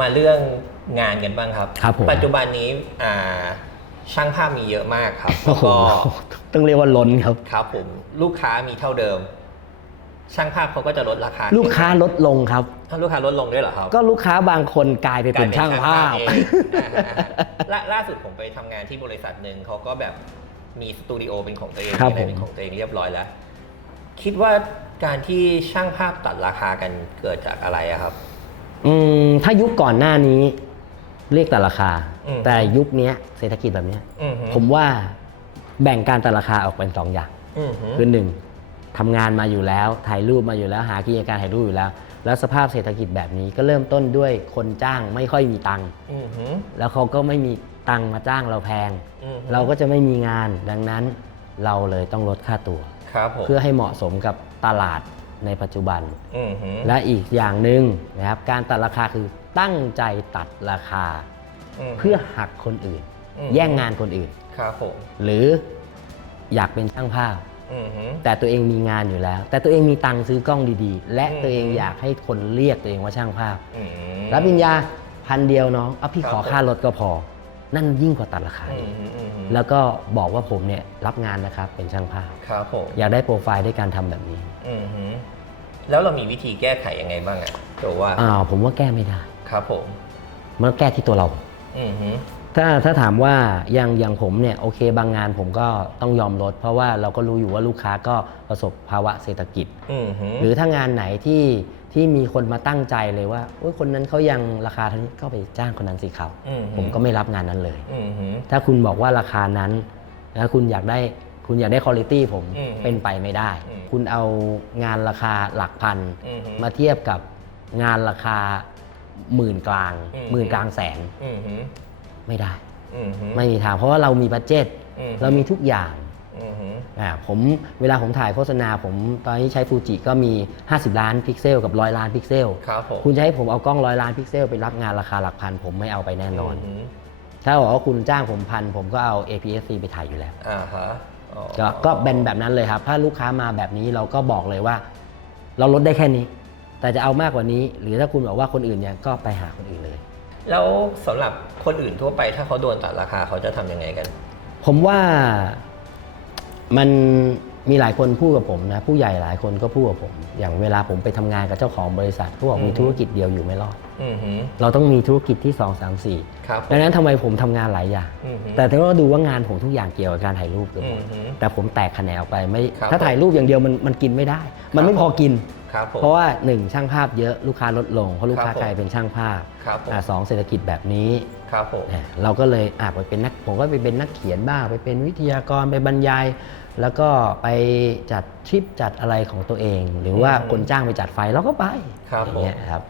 มาเรื่องงานกันบ้างครับ ครับผมปัจจุบันนี้อ่าช่างภาพมีเยอะมากครับแล้โอ้วโหก็ต้องเรียกว่าล้นครับครับผมลูกค้ามีเท่าเดิม ช่างภาพเขาก็จะลดราคา ลูกค้าลดลงครับถ้าลูกค้าลดลงด้วยเหรอครับ ก็ลูกค้าบางคนกลายไปเป็นช่างภาพกลยเป็นช่างภาพเองล่าล่าสุดผมไปทำงานที่บริษัทหนึ่งเขาก็แบบมีสตูดิโอเป็นของตัวเองครับมีอะไรเป็นผมของตัวเองเรียบร้อยแล้ว คิดว่าการที่ช่างภาพตัดราคากันเกิดจากอะไรอะครับ อืมถ้ายุคก่อนหน้านี้เรียกแต่ราคา อืม แต่ยุคเนี้ยเศรษฐกิจแบบเนี้ย อือหือผมว่าแบ่งการตัดราคาออกเป็นสองอย่าง อือหือคือหนึ่งทำงานมาอยู่แล้วถ่ายรูปมาอยู่แล้ว หากิจการถ่ายรูปอยู่แล้ว แล้วสภาพเศรษฐกิจแบบนี้ก็เริ่มต้นด้วยคนจ้างไม่ค่อยมีตังค์อือหือแล้วเขาก็ไม่มีตังค์มาจ้างเราแพง อือหือเราก็จะไม่มีงานดังนั้นเราเลยต้องลดค่าตัว ครับผม เพื่อให้เหมาะสมกับตลาด ในปัจจุบัน อือหือและอีกอย่างหนึ่งนะครับการตัดราคาคือตั้งใจตัดราคา ม เพื่อหักคนอื่น อืม แย่งงานคนอื่น ครับผมหรืออยากเป็นช่างภาพ อือหือ แต่ตัวเองมีงานอยู่แล้ว แต่ตัวเองมีตังค์ซื้อกล้องดีๆ และอืม ตัวเองอยากให้คนเรียกตัวเองว่าช่างภาพ อืมรับปริญญาพันเดียวน้องเอาพี่ครับขอค่ารถก็พอ นั่นยิ่งกว่าตัดราคาอือีมกอืมอืมอืม แล้วก็บอกว่าผมเนี่ยรับงานนะครับเป็นช่างภาพ ครับผมอยากได้โปรไฟล์ด้วยการทำแบบนี้อือหือแล้วเรามีวิธีแก้ไขยังไงบ้างอะโจว่าอ่าผมว่าแก้ไม่ได้ ครับผม มันแก้ที่ตัวเรา อือหือถ้าถ้าถามว่าอย่างอย่างผมเนี่ยโอเคบางงานผมก็ต้องยอมลด เพราะว่าเราก็รู้อยู่ว่าลูกค้าก็ประสบภาวะเศรษฐกิจ อือหือ หรือถ้างานไหนที่ ที่มีคนมาตั้งใจเลยว่าโอ้ยคนนั้นเขายังราคาเท่านี้ก็ไปจ้างคนนั้นสิเขาอือหือผมก็ไม่รับงานนั้นเลยอือหือถ้าคุณบอกว่าราคานั้นแล้วคุณอยากได้คุณอยากได้คุณภาพผมอืมเป็นไปไม่ได้อืมคุณเอางานราคาหลักพันอือหือมาเทียบกับงานราคาหมื่นกลางอืมหมื่นกลางแสนอือหือไม่ได้อือหือไม่มีทางเพราะว่าเรามีบัตเจ็ตอืมเรามีทุกอย่างอือหืออ่า ผมเวลาผมถ่ายโฆษณา ผมตอนนี้ใช้ฟูจิก็มี 50 ล้านพิกเซลกับร้อยล้านพิกเซลครับผมคุณจะให้ผมเอากล้องร้อยล้านพิกเซลไปรับงานราคาหลักพัน ผมไม่เอาไปแน่นอนหืถ้าบอกว่าคุณจ้างผมพัน ผมก็เอา APS-C ไปถ่ายอยู่แล้วอ่าฮะอ๋อก็ก็เป็นแบบนั้นเลยครับ ถ้าลูกค้ามาแบบนี้เราก็บอกเลยว่า เราลดได้แค่นี้ แต่จะเอามากกว่านี้ หรือถ้าคุณบอกว่าคนอื่นเนี่ยก็ไปหาคนอื่นเลย แล้วสำหรับคนอื่นทั่วไปถ้าเขาโดนตัดราคาเขาจะทำยังไงกัน ผมว่า มันมีหลายคนพูดกับผมนะ ผู้ใหญ่หลายคนก็พูดกับผม อย่างเวลาผมไปทำงานกับเจ้าของบริษัทเขาบอกอืมมีธุรกิจเดียวอยู่ไม่รอดอือหือเราต้องมีธุรกิจที่ 2 3 4ครับดังนั้นทำไมผมทำงานหลายอย่างอือหือแต่ถ้าเราดูว่างานผมทุกอย่างเกี่ยวกับการถ่ายรูปเกือบหมดอือหือแต่ผมแตกแขนงออกไปไม่ครับถ้าถ่ายรูปอย่างเดียวมันมันกินไม่ได้ มันไม่พอกิน ครับผมเพราะว่าหนึ่งช่างภาพเยอะลูกค้าลดลง เพราะลูกค้าครับผม กลายเป็นช่างภาพครับผมอ่าสองเศรษฐกิจแบบนี้ครับผม อะเราก็เลยอะไปเป็นนักผมก็ไปเป็นนักเขียนบ้างไปเป็นวิทยากรไปบรรยาย แล้วก็ไปจัดทริปจัดอะไรของตัวเอง หรือว่าอืม คนจ้างไปจัดไฟเราก็ไปครับอย่างเงี้ยครับ